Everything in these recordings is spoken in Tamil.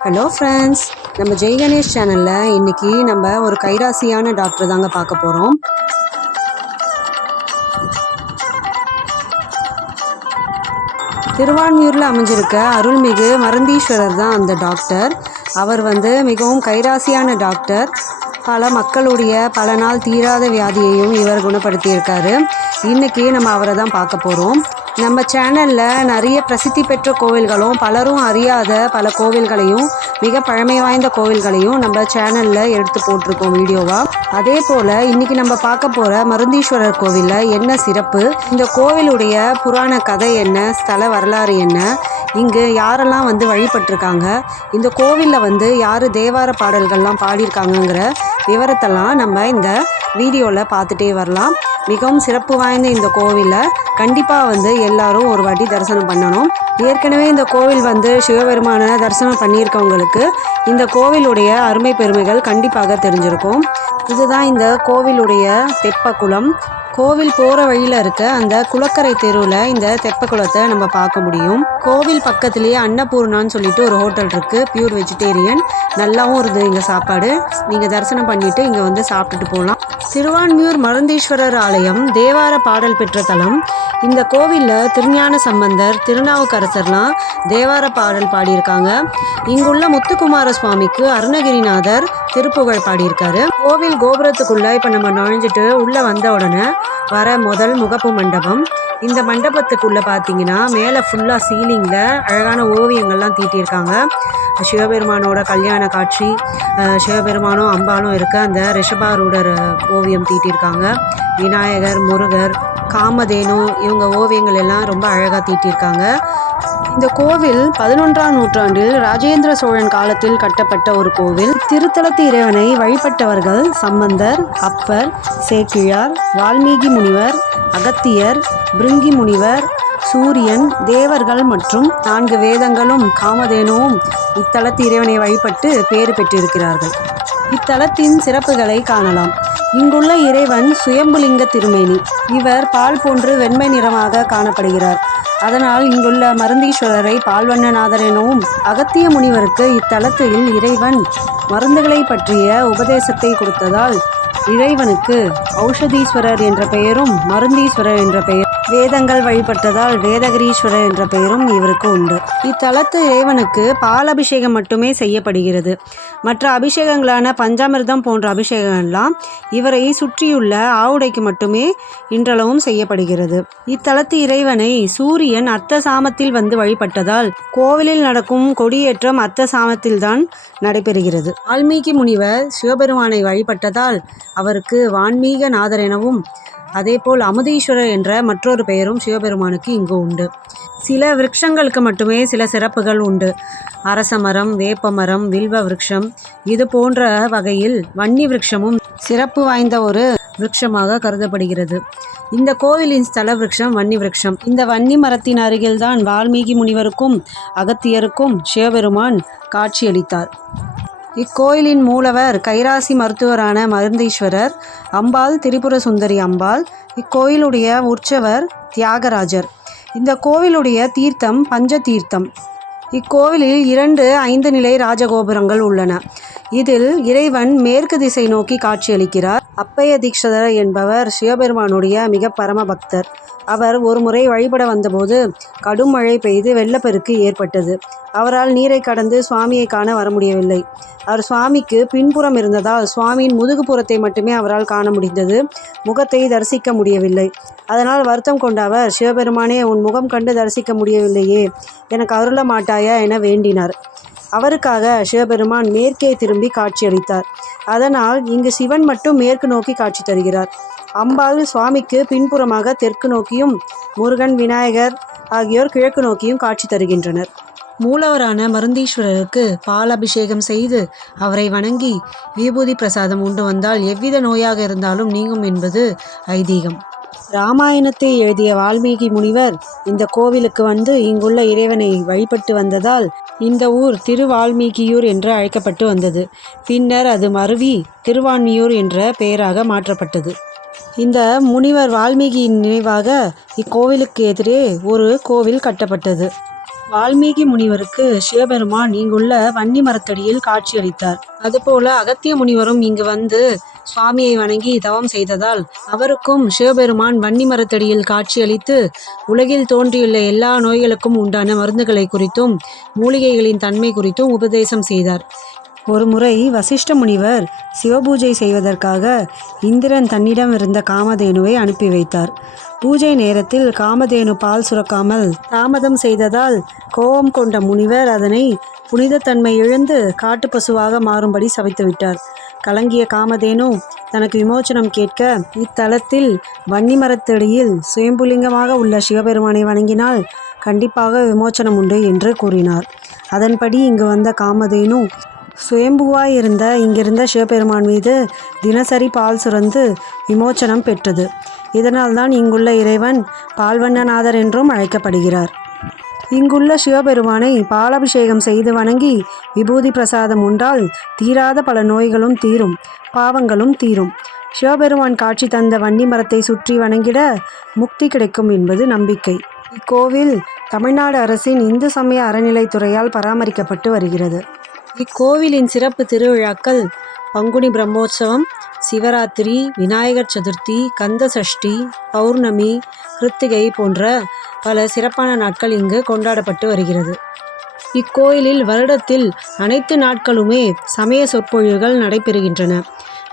ஹலோ ஃப்ரெண்ட்ஸ் நம்ம ஜெய் கணேஷ் சேனலில் இன்னைக்கு நம்ம ஒரு கைராசியான டாக்டர் தாங்க பார்க்க போகிறோம் திருவான்மியூரில் அமைஞ்சிருக்க அருள்மிகு மருந்தீஸ்வரர் தான் அந்த டாக்டர். அவர் வந்து மிகவும் கைராசியான டாக்டர். பல மக்களுடைய பல நாள் தீராத வியாதியையும் இவர் குணப்படுத்தியிருக்காரு. இன்றைக்கி நம்ம அவரை தான் பார்க்க போகிறோம் நம்ம சேனலில் நிறைய பிரசித்தி பெற்ற கோவில்களும் பலரும் அறியாத பல கோவில்களையும் மிக பழமை வாய்ந்த கோவில்களையும் நம்ம சேனலில் எடுத்து போட்டிருக்கோம் வீடியோவாக அதே போல் இன்றைக்கி நம்ம பார்க்க போகிற மருந்தீஸ்வரர் கோவிலில் என்ன சிறப்பு? இந்த கோவிலுடைய புராண கதை என்ன? ஸ்தல வரலாறு என்ன? இங்கு யாரெல்லாம் வந்து வழிபட்டிருக்காங்க? இந்த கோவிலில் வந்து யார் தேவார பாடல்கள்லாம் பாடியிருக்காங்கங்கிற விவரத்தெல்லாம் நம்ம இந்த வீடியோவில் பார்த்துட்டே வரலாம். மிகவும் சிறப்பு வாய்ந்த இந்த கோவிலில் கண்டிப்பாக வந்து எல்லாரும் ஒரு வாட்டி தரிசனம் பண்ணணும். ஏற்கனவே இந்த கோவில் வந்து சிவபெருமான தரிசனம் பண்ணியிருக்கவங்களுக்கு இந்த கோவிலுடைய அருமை பெருமைகள் கண்டிப்பாக தெரிஞ்சிருக்கும். இதுதான் இந்த கோவிலுடைய தெப்பக்குளம் கோவில் போகிற வழியில் இருக்க அந்த குளக்கரை தெருவில் இந்த தெப்ப குளத்தை நம்ம பார்க்க முடியும். கோவில் பக்கத்துலேயே அன்னபூர்ணான்னு சொல்லிட்டு ஒரு ஹோட்டல் இருக்குது பியூர் வெஜிடேரியன் நல்லாவும் இருந்தது இங்கே சாப்பாடு. நீங்கள் தரிசனம் பண்ணிவிட்டு இங்கே வந்து சாப்பிட்டுட்டு போகலாம் திருவான்மியூர் மருந்தீஸ்வரர் ஆலயம் தேவார பாடல் பெற்ற தலம். இந்த கோவிலில் திருஞான சம்பந்தர் திருநாவுக்கரசர்லாம் தேவார பாடல் பாடியிருக்காங்க. இங்குள்ள முத்துக்குமார சுவாமிக்கு அருணகிரிநாதர் திருப்புகழ் பாடியிருக்காரு. கோவில் கோபுரத்துக்குள்ள இப்போ நம்ம நுழைஞ்சிட்டு உள்ளே வந்த உடனே வர முதல் முகப்பு மண்டபம். இந்த மண்டபத்துக்குள்ளே பார்த்தீங்கன்னா மேலே ஃபுல்லாக சீலிங்கில் அழகான ஓவியங்கள்லாம் தீட்டியிருக்காங்க. சிவபெருமானோட கல்யாண காட்சி சிவபெருமானும் அம்பாலும் இருக்க அந்த ரிஷபாரூடர் ஓவியம் தீட்டியிருக்காங்க. விநாயகர் முருகர் காமதேனு இவங்க ஓவியங்கள் எல்லாம் ரொம்ப அழகாக தீட்டியிருக்காங்க. இந்த கோவில் பதினொன்றாம் நூற்றாண்டில் ராஜேந்திர சோழன் காலத்தில் கட்டப்பட்ட ஒரு கோவில். திருத்தலத்து இறைவனை வழிபட்டவர்கள் சம்பந்தர் அப்பர் சேக்கிழார் வால்மீகி முனிவர் அகத்தியர் பிருங்கி முனிவர் சூரியன் தேவர்கள் மற்றும் நான்கு வேதங்களும் காமதேனுவும் இத்தலத்து இறைவனை வழிபட்டு பேறு பெற்றிருக்கிறார்கள். இத்தலத்தின் சிறப்புகளை காணலாம். இங்குள்ள இறைவன் சுயம்புலிங்க திருமேனி. இவர் பால் போன்று வெண்மை நிறமாக காணப்படுகிறார். அதனால் இங்குள்ள மருந்தீஸ்வரரை பால்வண்ணநாதர் எனவும் அகத்திய முனிவருக்கு இத்தலத்தில் இறைவன் மருந்துகளை பற்றிய உபதேசத்தை கொடுத்ததால் இறைவனுக்கு ஔஷதீஸ்வரர் என்ற பெயரும் மருந்தீஸ்வரர் என்ற பெயர் வேதங்கள் வழிபட்டதால் வேதகிரீஸ்வரர் என்ற பெயரும் இவருக்கு உண்டு. இத்தலத்து இறைவனுக்கு பால் அபிஷேகம் மட்டுமே செய்யப்படுகிறது. மற்ற அபிஷேகங்களான பஞ்சாமிர்தம் போன்ற அபிஷேகங்கள்லாம் இவரை சுற்றியுள்ள ஆவுடைக்கு மட்டுமே இன்றளவும் செய்யப்படுகிறது. இத்தலத்து இறைவனை சூரியன் அர்த்த சாமத்தில் வந்து வழிபட்டதால் கோவிலில் நடக்கும் கொடியேற்றம் அர்த்த சாமத்தில்தான் நடைபெறுகிறது. வால்மீகி முனிவர் சிவபெருமானை வழிபட்டதால் அவருக்கு வான்மீக நாதர் எனவும் அதேபோல் அமுதீஸ்வரர் என்ற மற்றொரு பெயரும் சிவபெருமானுக்கு இங்கு உண்டு. சில விரக்ஷங்களுக்கு மட்டுமே சில சிறப்புகள் உண்டு. அரச மரம் வேப்ப மரம் வில்வ விரக்ஷம் இது போன்ற வகையில் வன்னி விரக்ஷமும் சிறப்பு வாய்ந்த ஒரு விருட்சமாக கருதப்படுகிறது. இந்த கோவிலின் ஸ்தல விரக்ஷம் வன்னி விரக்ஷம். இந்த வன்னி மரத்தின் அருகில்தான் வால்மீகி முனிவருக்கும் அகத்தியருக்கும் சிவபெருமான் காட்சியளித்தார். இக்கோயிலின் மூலவர் கைராசி மருத்துவரான மருந்தீஸ்வரர் அம்பாள் திரிபுர சுந்தரி அம்பாள் இக்கோயிலுடைய உற்சவர் தியாகராஜர். இந்த கோவிலுடைய தீர்த்தம் பஞ்ச தீர்த்தம். இக்கோவிலில் இரண்டு ஐந்து நிலை ராஜகோபுரங்கள் உள்ளன. இதில் இறைவன் மேற்கு திசை நோக்கி காட்சியளிக்கிறார். அப்பைய தீக்ஷதர் என்பவர் சிவபெருமானுடைய மிக பரம பக்தர். அவர் ஒரு முறை வழிபட வந்தபோது கடும் மழை பெய்து வெள்ளப்பெருக்கு ஏற்பட்டது. அவரால் நீரை கடந்து சுவாமியை காண வர முடியவில்லை. அவர் சுவாமிக்கு பின்புறம் இருந்ததால் சுவாமியின் முதுகுப்புறத்தை மட்டுமே அவரால் காண முடிந்தது. முகத்தை தரிசிக்க முடியவில்லை. அதனால் வருத்தம் கொண்ட அவர் சிவபெருமானே உன் முகம் கண்டு தரிசிக்க முடியவில்லையே எனக்கு அருள மாட்டாயா என வேண்டினார். அவருக்காக சிவபெருமான் மேற்கே திரும்பி காட்சியளித்தார். அதனால் இங்கு சிவன் மட்டும் மேற்கு நோக்கி காட்சி தருகிறார். அம்பாள் சுவாமிக்கு பின்புறமாக தெற்கு நோக்கியும் முருகன் விநாயகர் ஆகியோர் கிழக்கு நோக்கியும் காட்சி தருகின்றனர். மூலவரான மருந்தீஸ்வரருக்கு பால் அபிஷேகம் செய்து அவரை வணங்கி விபூதி பிரசாதம் உண்டு வந்தால் எவ்வித நோயாக இருந்தாலும் நீங்கும் என்பது ஐதீகம். ராமாயணத்தை எழுதிய வால்மீகி முனிவர் இந்த கோவிலுக்கு வந்து இங்குள்ள இறைவனை வழிபட்டு வந்ததால் இந்த ஊர் திருவால்மீகியூர் என்று அழைக்கப்பட்டு வந்தது. பின்னர் அது மருவி திருவான்மியூர் என்ற பெயராக மாற்றப்பட்டது. இந்த முனிவர் வால்மீகியின் நினைவாக இக்கோவிலுக்கு எதிரே ஒரு கோவில் கட்டப்பட்டது. வால்மீகி முனிவருக்கு சிவபெருமான் இங்குள்ள வன்னி மரத்தடியில் காட்சியளித்தார் அதுபோல அகத்திய முனிவரும் இங்கு வந்து சுவாமியை வணங்கி தவம் செய்ததால் அவருக்கும் சிவபெருமான் வன்னி மரத்தடியில் காட்சியளித்து உலகில் தோன்றியுள்ள எல்லா நோய்களுக்கும் உண்டான மருந்துகளை குறித்தும் மூலிகைகளின் தன்மை குறித்தும் உபதேசம் செய்தார். ஒருமுறை வசிஷ்ட முனிவர் சிவபூஜை செய்வதற்காக இந்திரன் தன்னிடம் இருந்த காமதேனுவை அனுப்பி வைத்தார். பூஜை நேரத்தில் காமதேனு பால் சுரக்காமல் தாமதம் செய்ததால் கோபம் கொண்ட முனிவர் அதனை புனிதத்தன்மை இழந்து காட்டுப்பசுவாக மாறும்படி சபித்துவிட்டார் கலங்கிய காமதேனு தனக்கு விமோச்சனம் கேட்க இத்தலத்தில் வன்னிமரத்தடியில் சுயம்புலிங்கமாக உள்ள சிவபெருமானை வணங்கினால் கண்டிப்பாக விமோச்சனம் உண்டு என்று கூறினார். அதன்படி இங்கு வந்த காமதேனு சுயம்புவாய் இருந்த இங்கிருந்த சிவபெருமான் மீது தினசரி பால் சுரந்து விமோச்சனம் பெற்றது. இதனால்தான் இங்குள்ள இறைவன் பால்வண்ணநாதர் என்றும் அழைக்கப்படுகிறார். இங்குள்ள சிவபெருமானை பாலாபிஷேகம் செய்து வணங்கி விபூதி பிரசாதம் உண்டால் தீராத பல நோய்களும் தீரும் பாவங்களும் தீரும். சிவபெருமான் காட்சி தந்த வன்னி மரத்தை சுற்றி வணங்கிட முக்தி கிடைக்கும் என்பது நம்பிக்கை. இக்கோவில் தமிழ்நாடு அரசின் இந்து சமய அறநிலைத்துறையால் பராமரிக்கப்பட்டு வருகிறது. இக்கோவிலின் சிறப்பு திருவிழாக்கள் பங்குனி பிரம்மோற்சவம் சிவராத்திரி விநாயகர் சதுர்த்தி கந்த சஷ்டி பௌர்ணமி கிருத்திகை போன்ற பல சிறப்பான நாட்கள் இங்கு கொண்டாடப்பட்டு வருகிறது. இக்கோயிலில் வருடத்தில் அனைத்து நாட்களுமே சமய சொற்பொழிவுகள் நடைபெறுகின்றன.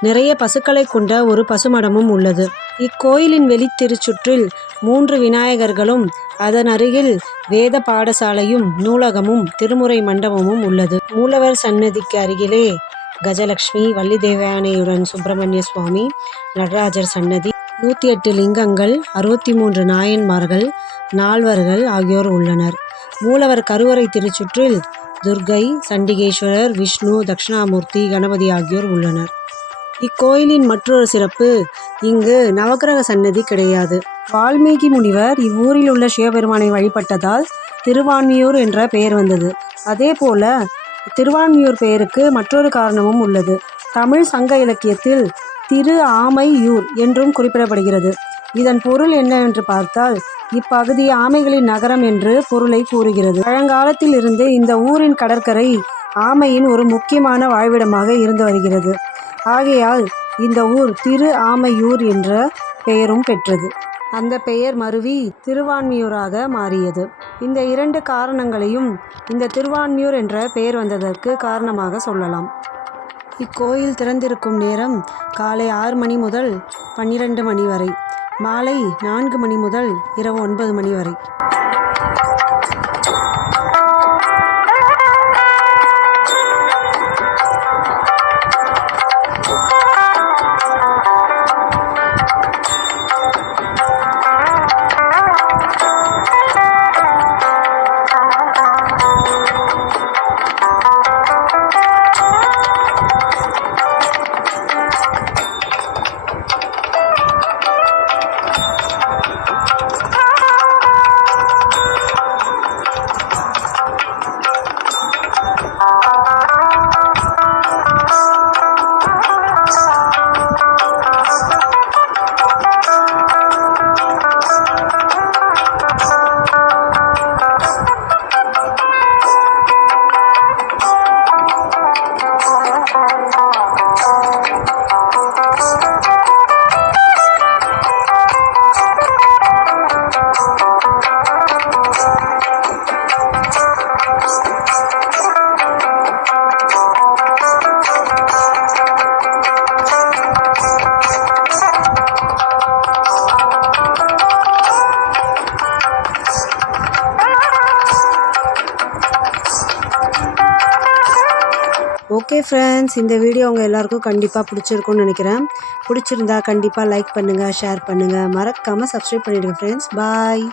நிறைய பசுக்களை கொண்ட ஒரு பசுமடமும் உள்ளது. இக்கோயிலின் வெளித்திருச்சுற்றில் மூன்று விநாயகர்களும் அதன் அருகில் வேத பாடசாலையும் நூலகமும் திருமுறை மண்டபமும் உள்ளது. மூலவர் சன்னதிக்கு அருகிலே கஜலட்சுமி வள்ளி தேவயானையுடன் சுப்பிரமணிய சுவாமி நடராஜர் சன்னதி நூற்றி எட்டு லிங்கங்கள் அறுபத்தி மூன்று நாயன்மார்கள் நால்வர்கள் ஆகியோர் உள்ளனர். மூலவர் கருவறை திருச்சுற்றில் துர்கை சண்டிகேஸ்வரர் விஷ்ணு தட்சிணாமூர்த்தி கணபதி ஆகியோர் உள்ளனர். இக்கோயிலின் மற்றொரு சிறப்பு இங்கு நவக்கிரக சன்னதி கிடையாது. வால்மீகி முனிவர் இவ்வூரில் உள்ள சிவபெருமானை வழிபட்டதால் திருவான்மியூர் என்ற பெயர் வந்தது. அதே போல திருவான்மியூர் பெயருக்கு மற்றொரு காரணமும் உள்ளது. தமிழ் சங்க இலக்கியத்தில் திரு ஆமையூர் என்றும் குறிப்பிடப்படுகிறது. இதன் பொருள் என்னவென்று பார்த்தால் இப்பகுதி ஆமைகளின் நகரம் என்று பொருளை கூறுகிறது. பழங்காலத்தில் இருந்து இந்த ஊரின் கடற்கரை ஆமையின் ஒரு முக்கியமான வாழ்விடமாக இருந்து வருகிறது. ஆகையால் இந்த ஊர் திரு ஆமையூர் என்ற பெயரும் பெற்றது. அந்த பெயர் மருவி திருவான்மியூராக மாறியது. இந்த இரண்டு காரணங்களையும் இந்த திருவான்மியூர் என்ற பெயர் வந்ததற்கு காரணமாக சொல்லலாம். இக்கோயில் திறந்திருக்கும் நேரம் காலை ஆறு மணி முதல் பன்னிரண்டு மணி வரை மாலை நான்கு மணி முதல் இரவு ஒன்பது மணி வரை. ஓகே ஃப்ரெண்ட்ஸ் இந்த வீடியோ உங்கள் எல்லாருக்கும் கண்டிப்பாக பிடிச்சிருக்கும்னு நினைக்கிறேன். பிடிச்சிருந்தா கண்டிப்பாக லைக் பண்ணுங்கள் ஷேர் பண்ணுங்கள் மறக்காமல் சப்ஸ்கிரைப் பண்ணிவிடுங்க ஃப்ரெண்ட்ஸ் பாய்